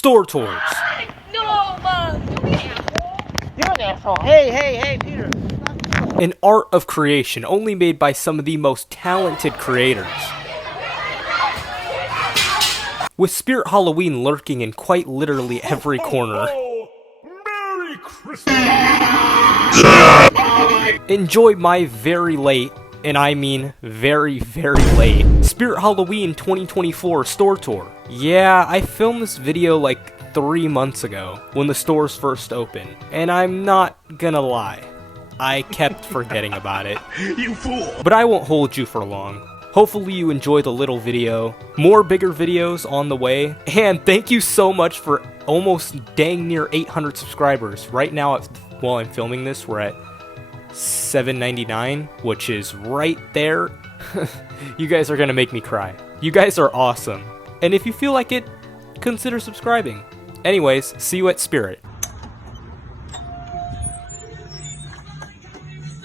Store Tours. No, Mom! You're an asshole. Hey, Peter. An art of creation only made by some of the most talented creators. With Spirit Halloween lurking in quite literally every corner. Merry Christmas! Enjoy my very late, and I mean very, very late, Spirit Halloween 2024 store tour. Yeah, I filmed this video like 3 months ago when the stores first opened, and I'm not gonna lie, I kept forgetting about it. You fool! But I won't hold you for long. Hopefully you enjoy the little video. More bigger videos on the way. And thank you so much for almost dang near 800 subscribers. Right now, while I'm filming this, we're at 799, which is right there. You guys are gonna make me cry. You guys are awesome. And if you feel like it, consider subscribing. Anyways, see you at Spirit.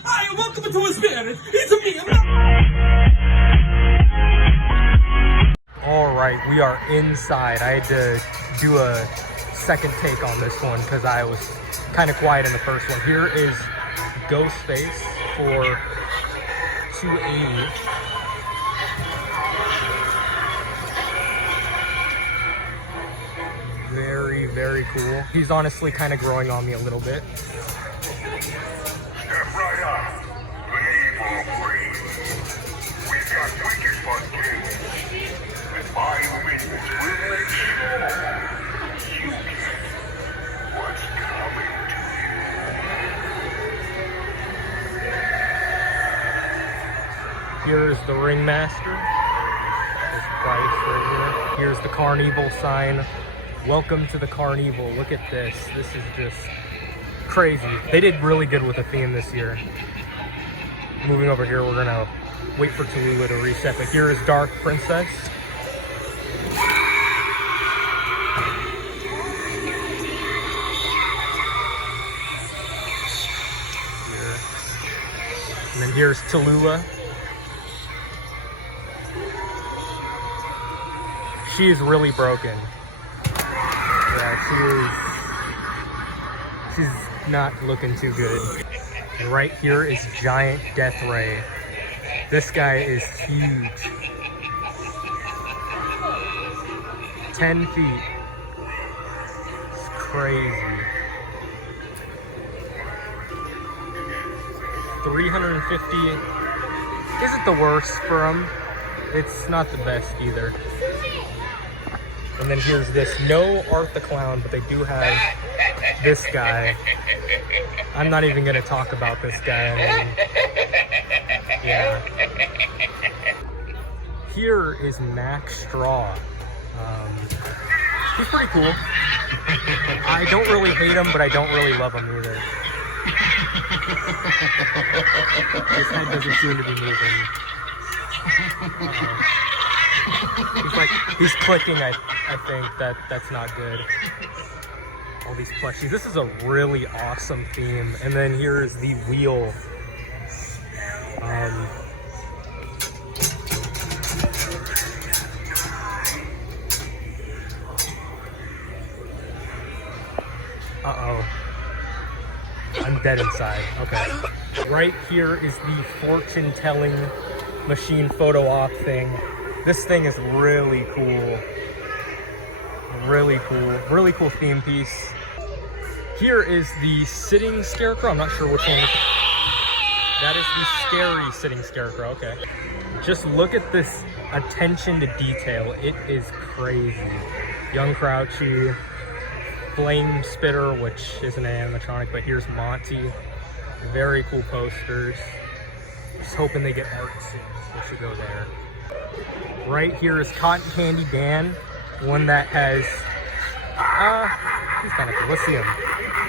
Hi, welcome to a Spirit! It's a me! Alright, we are inside. I had to do a second take on this one because I was kind of quiet in the first one. Here is Ghostface for $280. Very, very cool. He's honestly kind of growing on me a little bit. Step right up. Leave or breathe. We've got wicked fun games. And my witness will make sure you get what's coming to you. Here's the Ringmaster. His price right here. Here's the Carnival sign. Welcome to the Carnival. Look at this. This is just crazy. They did really good with the theme this year. Moving over here, we're gonna wait for Tallulah to reset, but here is Dark Princess. Here. And then here's Tallulah. She is really broken. Yeah, she's not looking too good. And right here is Giant Death Ray. This guy is huge. 10 feet. It's crazy. 350 isn't the worst for him. It's not the best either. And then here's this, no Art the Clown, but they do have this guy. I'm not even gonna talk about this guy. I mean, yeah. Here is Max Straw. He's pretty cool. I don't really hate him, but I don't really love him either. His head doesn't seem to be moving. He's clicking, I think. That's not good. All these plushies. This is a really awesome theme. And then here is the wheel. Uh-oh. I'm dead inside. Okay. Right here is the fortune-telling machine photo op thing. This thing is really cool. Really cool. Really cool theme piece. Here is the sitting scarecrow. I'm not sure which one. That is the scary sitting scarecrow. Okay. Just look at this attention to detail. It is crazy. Young Crouchy. Flame Spitter, which isn't an animatronic, but here's Monty. Very cool posters. Just hoping they get art soon. We should go there. Right here is Cotton Candy Dan, one that has, he's kind of cool. Let's see him.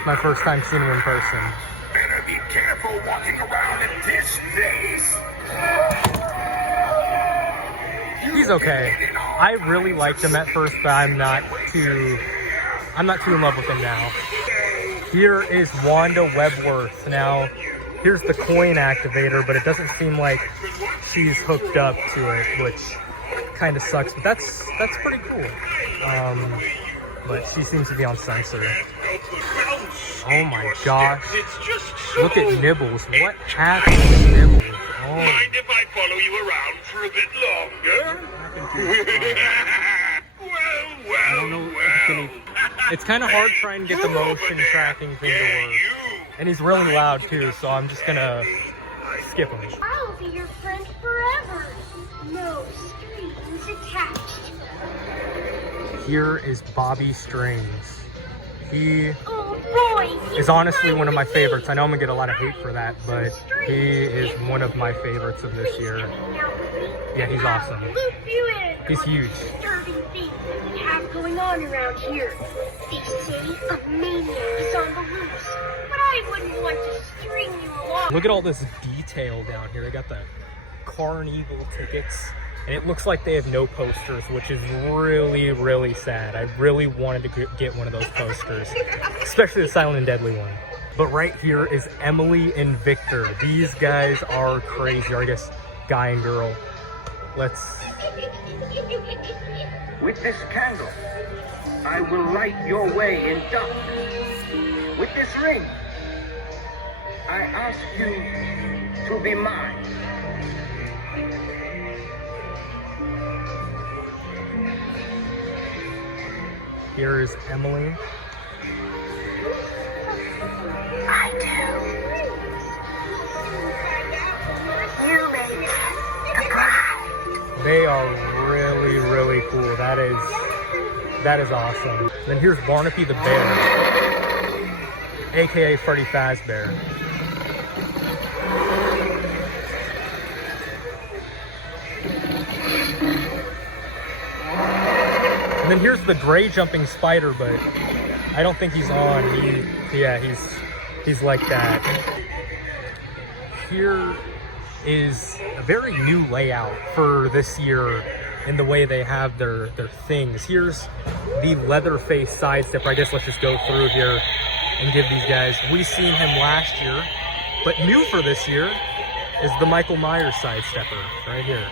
My first time seeing him in person. Better be careful walking around in this place. He's okay. I really liked him at first, but I'm not too in love with him now. Here is Wanda Webworth. Now, here's the coin activator, but it doesn't seem like she's hooked up to it, which kind of sucks, but that's pretty cool. but she seems to be on censor. Oh my gosh. Look at Nibbles. What happened to Nibbles? Oh. Mind if I follow you around for a bit longer? I don't know. It's kind of hard trying to get the motion tracking thing to work. And he's really loud too, so I'm just gonna skip him. I'll be your friend forever. No strings attached. Here is Bobby Strings. He Oh boy. is honestly one of my favorites. I know I'm gonna get a lot of hate for that, but he is one of my favorites of this year. Yeah, he's awesome. Loop you in. He's huge. Disturbing things that we have going on around here. They say a maniac is on the loose, but I wouldn't want to string you along. Look at all this detail down here. They got the Carnival tickets, and it looks like they have no posters, which is really, really sad. I really wanted to get one of those posters, especially the Silent and Deadly one. But right here is Emily and Victor. These guys are crazy, or I guess guy and girl. Let's... With this candle, I will light your way in darkness. With this ring, I ask you to be mine. Here is Emily. I do. You made the bride. They are really, really cool. That is awesome. Then here's Barnaby the Bear, aka Freddy Fazbear. And then here's the gray jumping spider, but I don't think he's on. He's like that. Here is a very new layout for this year in the way they have their things. Here's the Leatherface sidestepper. I guess let's just go through here and give these guys. We seen him last year, but new for this year is the Michael Myers sidestepper right here.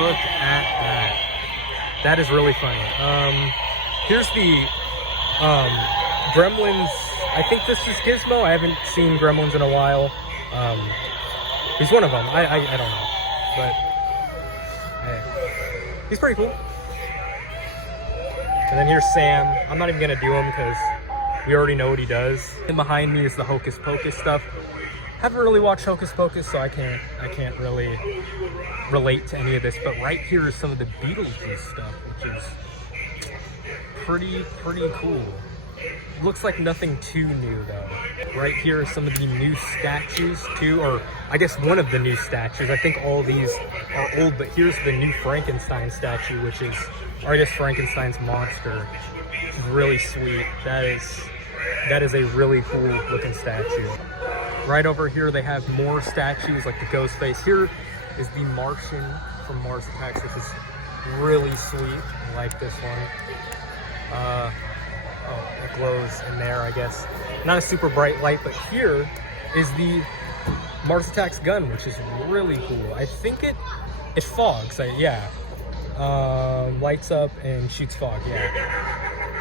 Look at that. That is really funny. Here's the Gremlins. I think this is Gizmo. I haven't seen Gremlins in a while. He's one of them. I don't know, but hey, he's pretty cool. And then here's Sam. I'm not even gonna do him because we already know what he does. And behind me is the Hocus Pocus stuff. Haven't really watched Hocus Pocus, so I can't really relate to any of this. But right here is some of the Beetlejuice stuff, which is pretty cool. Looks like nothing too new though. Right here are some of the new statues too, or I guess one of the new statues. I think all these are old, but here's the new Frankenstein statue, which is, or I guess Frankenstein's monster. Which is really sweet. That is a really cool looking statue. Right over here they have more statues like the Ghostface. Here is the Martian from Mars Attacks, which is really sweet. I like this one. Oh, it glows in there, I guess. Not a super bright light, but here is the Mars Attacks gun, which is really cool. I think it fogs, yeah. Lights up and shoots fog, yeah.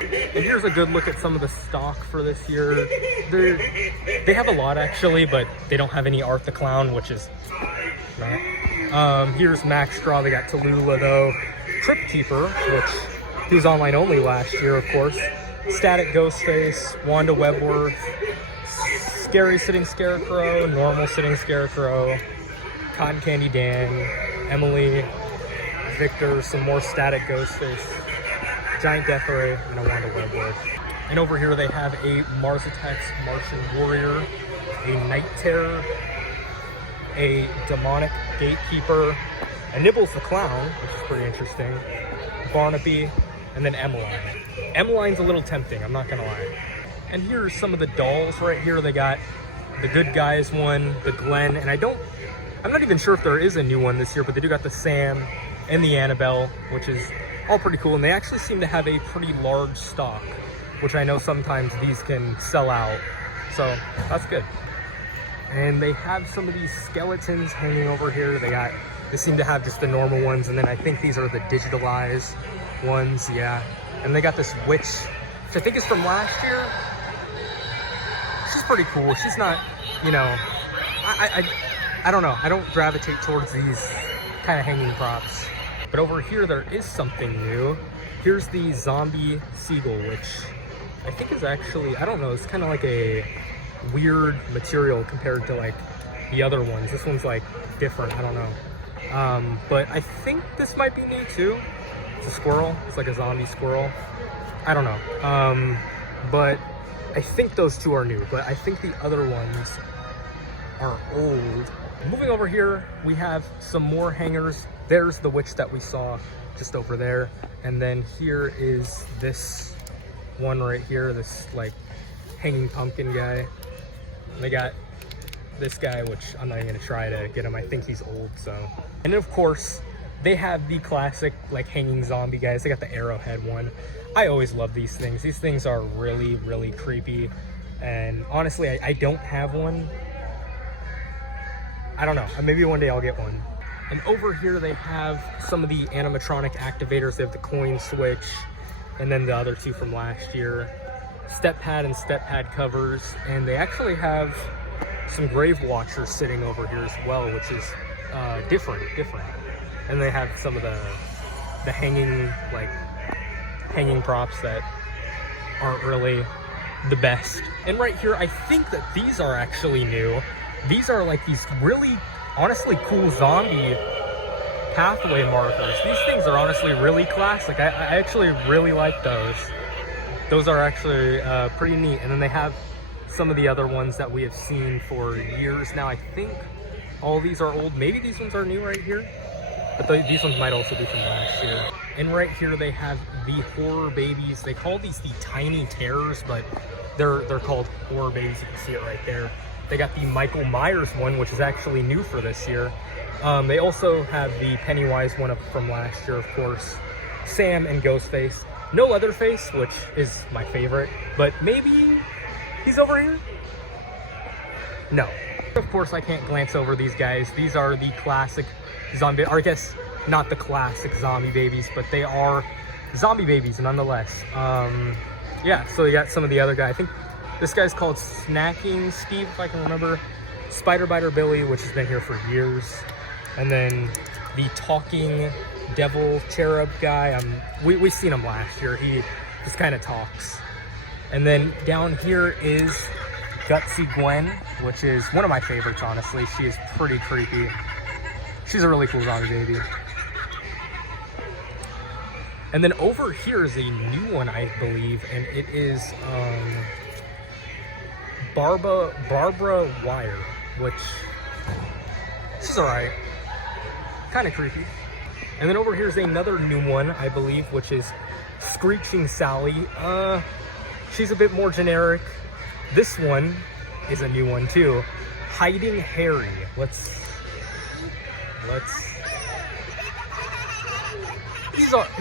And here's a good look at some of the stock for this year. They have a lot actually, but they don't have any Art the Clown, which is not. Here's Max Straw. They got Tallulah though. Crypt Keeper, which he was online only last year, of course. Static Ghostface, Wanda Webworth, Scary Sitting Scarecrow, Normal Sitting Scarecrow, Cotton Candy Dan, Emily, Victor, some more Static Ghostface, Giant Death Ray, and a Wanda Webworth. And over here they have a Mars Attacks Martian Warrior, a Night Terror, a Demonic Gatekeeper, a Nibbles the Clown, which is pretty interesting, Barnaby, and then Emmeline. Emmeline's a little tempting, I'm not gonna lie. And here's some of the dolls right here. They got the Good Guys one, the Glenn, and I'm not even sure if there is a new one this year, but they do got the Sam and the Annabelle, which is all pretty cool. And they actually seem to have a pretty large stock, which I know sometimes these can sell out. So that's good. And they have some of these skeletons hanging over here. They seem to have just the normal ones, and then I think these are the digitalized ones, yeah. And they got this witch, which I think is from last year. She's pretty cool. She's not, you know, I don't know. I don't gravitate towards these kind of hanging props. But over here, there is something new. Here's the zombie seagull, which I think is actually, I don't know, it's kind of like a weird material compared to like the other ones. This one's like different, I don't know. But I think this might be new too. It's a squirrel, it's like a zombie squirrel. I don't know. But I think those two are new, but I think the other ones are old. Moving over here, we have some more hangers. There's the witch that we saw just over there. And then here is this one right here, this like hanging pumpkin guy. And they got this guy, which I'm not even gonna try to get him. I think he's old, so. And then of course, they have the classic like hanging zombie guys. They got the arrowhead one. I always love these things. These things are really, really creepy. And honestly, I don't have one. I don't know, maybe one day I'll get one. And over here they have some of the animatronic activators. They have the coin switch, and then the other two from last year. Step pad and step pad covers. And they actually have some grave watchers sitting over here as well, which is different. And they have some of the hanging props that aren't really the best. And right here, I think that these are actually new. These are like these really, honestly cool zombie pathway markers. These things are honestly really classic. I actually really like those. Those are actually pretty neat. And then they have some of the other ones that we have seen for years now. I think all these are old. Maybe these ones are new right here. But these ones might also be from last year. And right here they have the horror babies. They call these the tiny terrors, but they're called horror babies. You can see it right there. They got the Michael Myers one, which is actually new for this year. They also have the Pennywise one from last year, of course. Sam and Ghostface. No Leatherface, which is my favorite, but maybe he's over here? No. Of course, I can't glance over these guys. These are the classic zombie, or I guess not the classic zombie babies, but they are zombie babies nonetheless. Yeah, so you got some of the other guys. I think this guy's called Snacking Steve, if I can remember. Spider Biter Billy, which has been here for years. And then the Talking Devil Cherub guy. We've seen him last year. He just kind of talks. And then down here is Gutsy Gwen, which is one of my favorites, honestly. She is pretty creepy. She's a really cool zombie baby. And then over here is a new one, I believe, and it is Barbara Wire, which she's alright. Kind of creepy. And then over here is another new one, I believe, which is Screeching Sally. She's a bit more generic. This one is a new one too. Hiding Harry. Let's.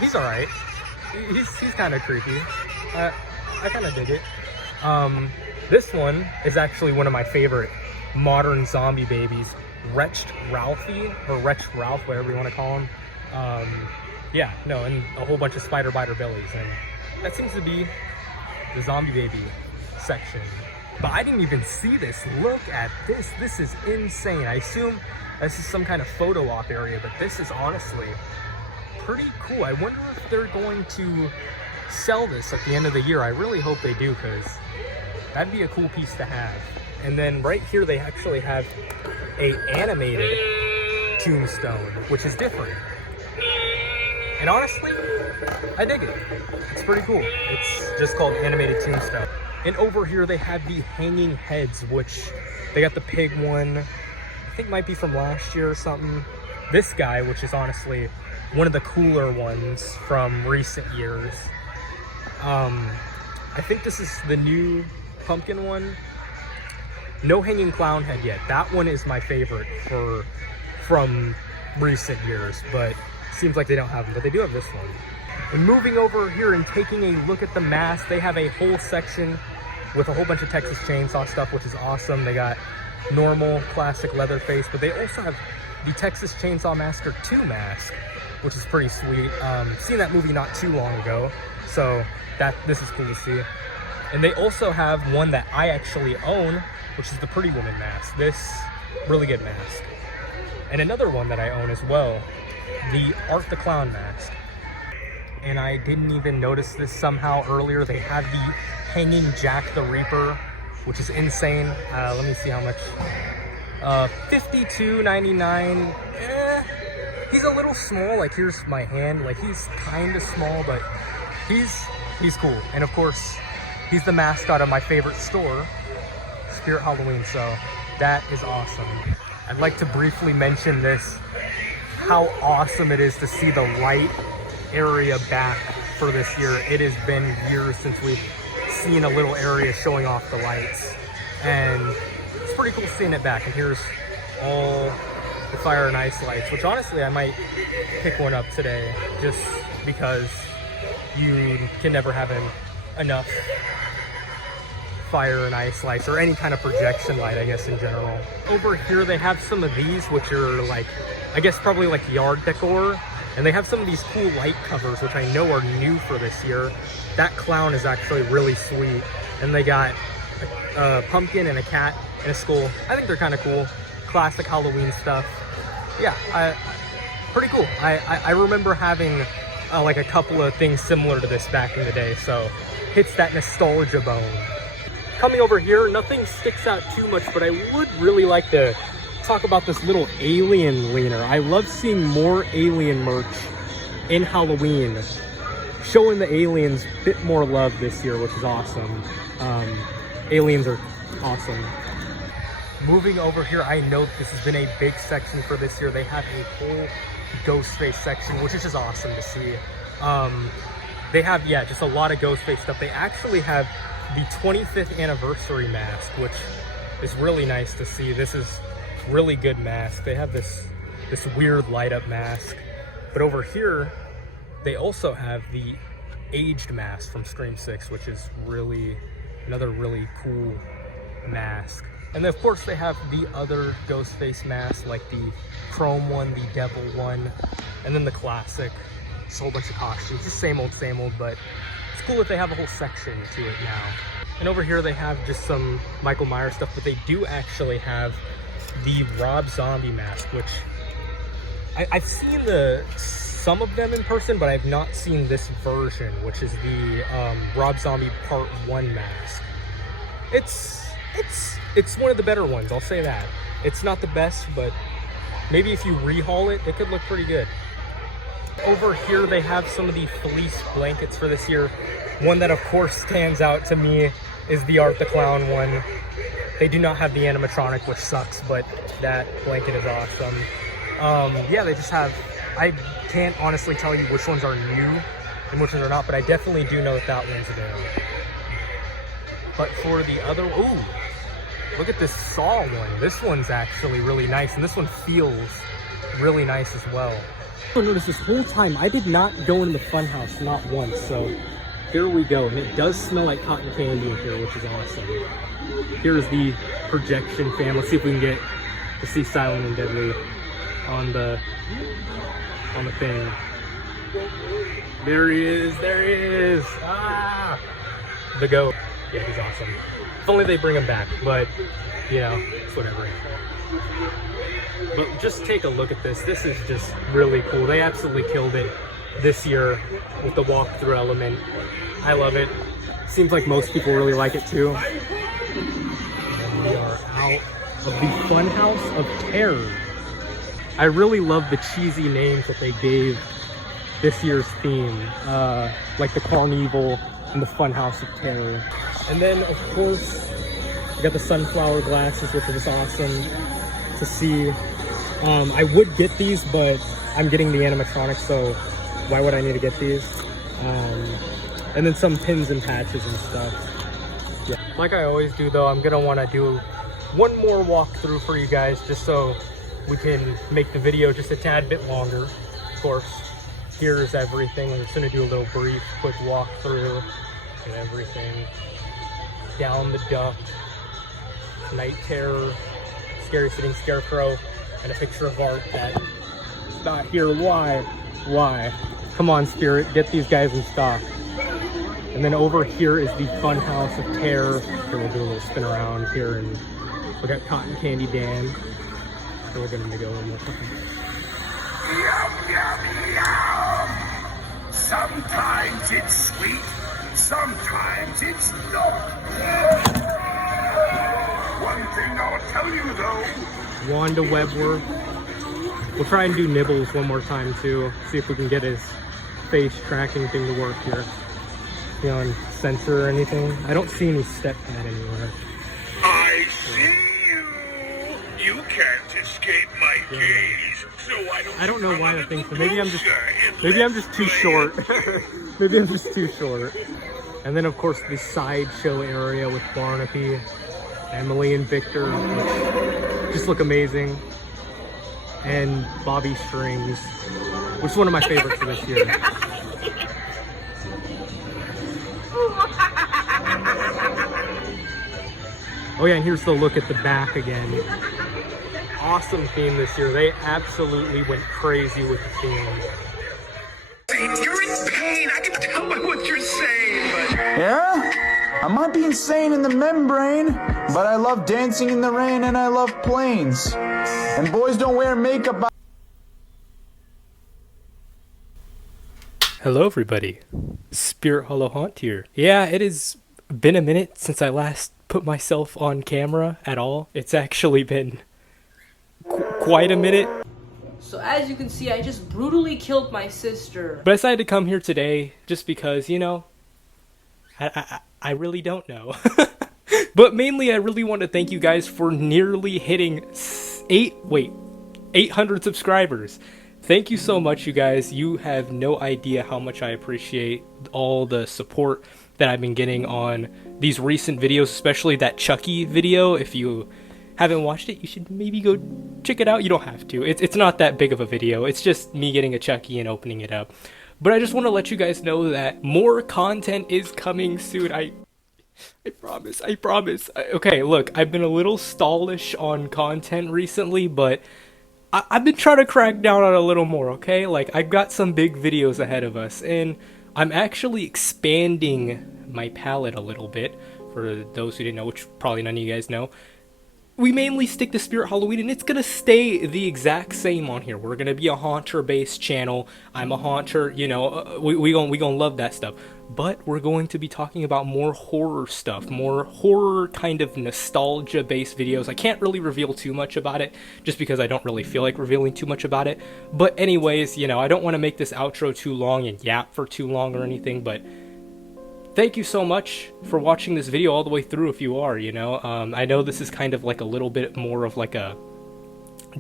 He's alright. He's kind of creepy. I kind of dig it. This one is actually one of my favorite modern zombie babies. Wretched Ralphie, or Wretched Ralph, whatever you want to call him. Yeah, no, and a whole bunch of Spider Biter Billies, and that seems to be the zombie baby section. But I didn't even see this. Look at this. This is insane. I assume this is some kind of photo op area, but this is honestly pretty cool. I wonder if they're going to sell this at the end of the year. I really hope they do, because that'd be a cool piece to have. And then right here they actually have a animated tombstone, which is different. And honestly, I dig it. It's pretty cool. It's just called Animated Tombstone. And over here they have the hanging heads, which they got the pig one, I think might be from last year or something. This guy, which is honestly one of the cooler ones from recent years. I think this is the new pumpkin one. No hanging clown head yet. That one is my favorite from recent years, but seems like they don't have them, but they do have this one. And moving over here and taking a look at the mask, they have a whole section with a whole bunch of Texas Chainsaw stuff, which is awesome. They got normal, classic Leatherface, but they also have the Texas Chainsaw Massacre 2 mask, which is pretty sweet. Seen that movie not too long ago, So this is cool to see. And they also have one that I actually own, which is the Pretty Woman mask. This really good mask. And another one that I own as well, the Art the Clown mask. And I didn't even notice this somehow earlier. They have the Hanging Jack the Reaper, which is insane. Let me see how much. $52.99. He's a little small. Like, here's my hand. Like, he's kind of small, but he's cool. And of course, he's the mascot of my favorite store, Spirit Halloween. So that is awesome. I'd like to briefly mention this, how awesome it is to see the light area back for this year. It has been years since we've seen a little area showing off the lights, and it's pretty cool seeing it back. And here's all the fire and ice lights, which honestly I might pick one up today, just because you can never have enough fire and ice lights, or any kind of projection light, I guess, in general. Over here they have some of these, which are like, I guess probably like yard decor. And they have some of these cool light covers, which I know are new for this year. That clown is actually really sweet. And they got a pumpkin and a cat and a skull. I think they're kind of cool. Classic Halloween stuff. Yeah, pretty cool. I remember having like a couple of things similar to this back in the day. So hits that nostalgia bone. Coming over here, nothing sticks out too much, but I would really like to talk about this little alien leaner. I love seeing more alien merch in Halloween, showing the aliens a bit more love this year, which is awesome. Aliens are awesome. Moving over here, I know this has been a big section for this year. They have a whole Ghostface section, which is just awesome to see. They have, yeah, just a lot of Ghostface stuff. They actually have the 25th anniversary mask, which is really nice to see. This is really good mask. They have this weird light up mask, but over here they also have the aged mask from Scream 6, which is really another really cool mask. And then of course they have the other Ghostface masks, like the chrome one, the devil one, and then the classic. Just a whole bunch of costumes, just same old, but it's cool that they have a whole section to it now. And over here they have just some Michael Myers stuff, but they do actually have the Rob Zombie mask, which I've seen some of them in person, but I've not seen this version, which is the Rob Zombie Part 1 mask. It's one of the better ones, I'll say that. It's not the best, but maybe if you rehaul it, it could look pretty good. Over here they have some of the fleece blankets for this year. One that of course stands out to me is the Art the Clown one. They do not have the animatronic, which sucks, but that blanket is awesome. Yeah, they just have, I can't honestly tell you which ones are new and which ones are not, but I definitely do know that one's there. But for the other, ooh, look at this Saw one. This one's actually really nice, and this one feels really nice as well. I noticed this whole time, I did not go in the funhouse, not once, so here we go. And it does smell like cotton candy in here, which is awesome. Here's the projection fan. Let's see if we can get to see Silent and Deadly on the thing. There he is, there he is. Ah, the goat. Yeah, he's awesome. If only they bring him back, but you know, it's whatever. But just take a look at this. This is just really cool. They absolutely killed it this year with the walkthrough element. I love it. Seems like most people really like it too. And we are out of the Funhouse of Terror. I really love the cheesy names that they gave this year's theme, like the Carnival and the Funhouse of Terror. And then of course, we got the sunflower glasses, which is awesome to see. I would get these, but I'm getting the animatronics, so why would I need to get these? And then some pins and patches and stuff. Yeah. Like I always do though, I'm gonna wanna do one more walkthrough for you guys, just so we can make the video just a tad bit longer. Of course, here's everything. I'm just gonna do a little brief, quick walkthrough and everything. Down the Duct, Night Terror, Scary Sitting Scarecrow, and a picture of art that is not here. Why? Come on, Spirit, get these guys in stock. And then over here is the Funhouse of Terror. So we'll do a little spin around here, and we got Cotton Candy Dan. So we're gonna go in with him. Yum, yum, yum! Sometimes it's sweet, sometimes it's not. One thing I'll tell you though. Wanda Webworth. We'll try and do Nibbles one more time too. See if we can get his face tracking thing to work here. You know, on sensor or anything. I don't see any step pad anywhere. I see you. You can't escape my gaze, so I don't know why I think so. Maybe I'm just too short. Maybe I'm just too short. And then of course the sideshow area with Barnaby, Emily and Victor, which just look amazing. And Bobby Strings, which is one of my favorites for this year. Oh yeah, and here's the look at the back again. Awesome theme this year. They absolutely went crazy with the theme. You're in pain. I can tell by what you're saying, but... Yeah? I might be insane in the membrane, but I love dancing in the rain and I love planes. And boys don't wear makeup. Hello everybody, Spirit Hollow Haunt here. Yeah, it has been a minute since I last put myself on camera at all. It's actually been quite a minute. So as you can see, I just brutally killed my sister. But I decided to come here today just because, you know, I really don't know. But mainly I really want to thank you guys for nearly hitting 800 subscribers. Thank you so much, you guys. You have no idea how much I appreciate all the support that I've been getting on these recent videos, especially that Chucky video. If you haven't watched it, you should maybe go check it out. You don't have to. It's not that big of a video. It's just me getting a Chucky and opening it up. But I just want to let you guys know that more content is coming soon. I promise. Okay, look, I've been a little stallish on content recently, but I've been trying to crack down on it a little more, okay? Like, I've got some big videos ahead of us, and I'm actually expanding my palette a little bit. For those who didn't know, which probably none of you guys know, we mainly stick to Spirit Halloween, and it's gonna stay the exact same on here. We're gonna be a Haunter-based channel. I'm a Haunter, you know, we gonna love that stuff. But we're going to be talking about more horror stuff, more horror kind of nostalgia-based videos. I can't really reveal too much about it, just because I don't really feel like revealing too much about it. But anyways, you know, I don't want to make this outro too long and yap for too long or anything, but thank you so much for watching this video all the way through if you are, you know. I know this is kind of like a little bit more of like a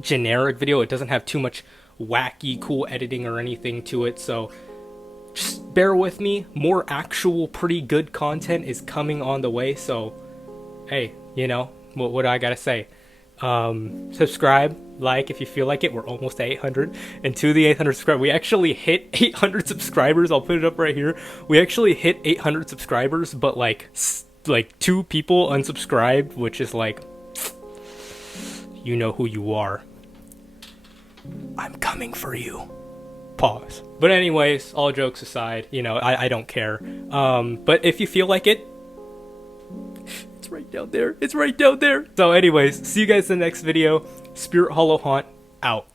generic video. It doesn't have too much wacky, cool editing or anything to it, so just bear with me. More actual pretty good content is coming on the way, so hey, you know, what do I gotta say? Subscribe, like if you feel like it. We're almost at 800, and to the 800 subscribers, we actually hit 800 subscribers. I'll put it up right here. We actually hit 800 subscribers, but like 2 people unsubscribed, which is like, you know who you are. I'm coming for you. Pause. But anyways, all jokes aside, you know, I don't care. But if you feel like it, it's right down there. It's right down there. So anyways, see you guys in the next video. Spirit Hollow Haunt out.